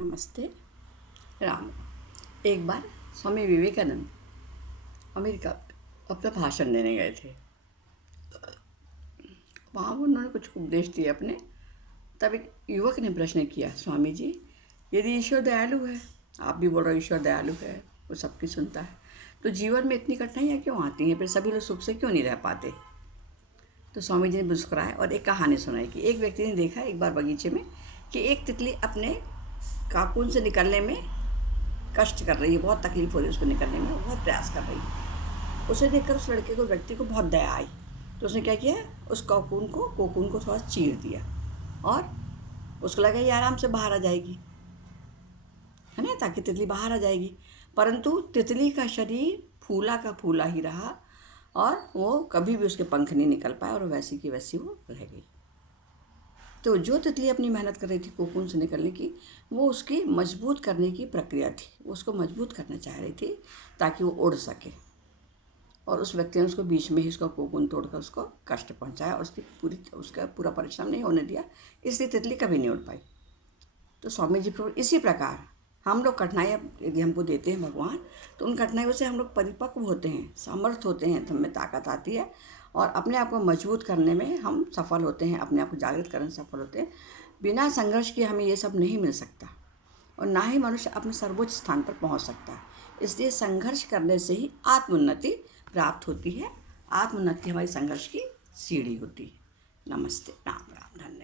नमस्ते राम। एक बार स्वामी विवेकानंद अमेरिका अपना भाषण देने गए थे। वहाँ उन्होंने कुछ उपदेश दिए अपने। तब एक युवक ने प्रश्न किया, स्वामी जी, यदि ईश्वर दयालु है, आप भी बोल रहे हो ईश्वर दयालु है, वो सबकी सुनता है, तो जीवन में इतनी कठिनाइयाँ क्यों आती हैं? फिर सभी लोग सुख से क्यों नहीं रह पाते? तो स्वामी जी ने मुस्कुराए और एक कहानी सुनाई कि एक व्यक्ति ने देखा एक बार बगीचे में कि एक तितली अपने काकून से निकलने में कष्ट कर रही है, बहुत तकलीफ हो रही है उसको निकलने में, बहुत प्रयास कर रही है। उसे देखकर उस लड़के को, व्यक्ति को बहुत दया आई। तो उसने क्या किया, उस कोकून को थोड़ा चीर दिया और उसको लगा ये आराम से बाहर आ जाएगी, है ना, ताकि तितली बाहर आ जाएगी। परंतु तितली का शरीर फूला का फूला ही रहा और वो कभी भी उसके पंख नहीं निकल पाए और वैसी की वैसी वो रह गई। तो जो तितली अपनी मेहनत कर रही थी कोकून से निकलने की, वो उसकी मजबूत करने की प्रक्रिया थी, वो उसको मजबूत करना चाह रही थी ताकि वो उड़ सके। और उस व्यक्ति ने उसको बीच में ही उसका कोकून तोड़कर उसको कष्ट पहुंचाया और उसका पूरा परिश्रम नहीं होने दिया, इसलिए तितली कभी नहीं उड़ पाई। तो स्वामी जी प्रभु इसी प्रकार हम लोग कठिनाइयाँ यदि हमको देते हैं भगवान, तो उन कठिनाइयों से हम लोग परिपक्व होते हैं, समर्थ होते हैं, तो हमें ताकत आती है और अपने आप को मजबूत करने में हम सफल होते हैं, अपने आप को जागृत करने में सफल होते हैं। बिना संघर्ष के हमें ये सब नहीं मिल सकता और ना ही मनुष्य अपने सर्वोच्च स्थान पर पहुंच सकता है। इसलिए संघर्ष करने से ही आत्मोन्नति प्राप्त होती है। आत्मोन्नति हमारी संघर्ष की सीढ़ी होती है। नमस्ते, राम राम, धन्यवाद।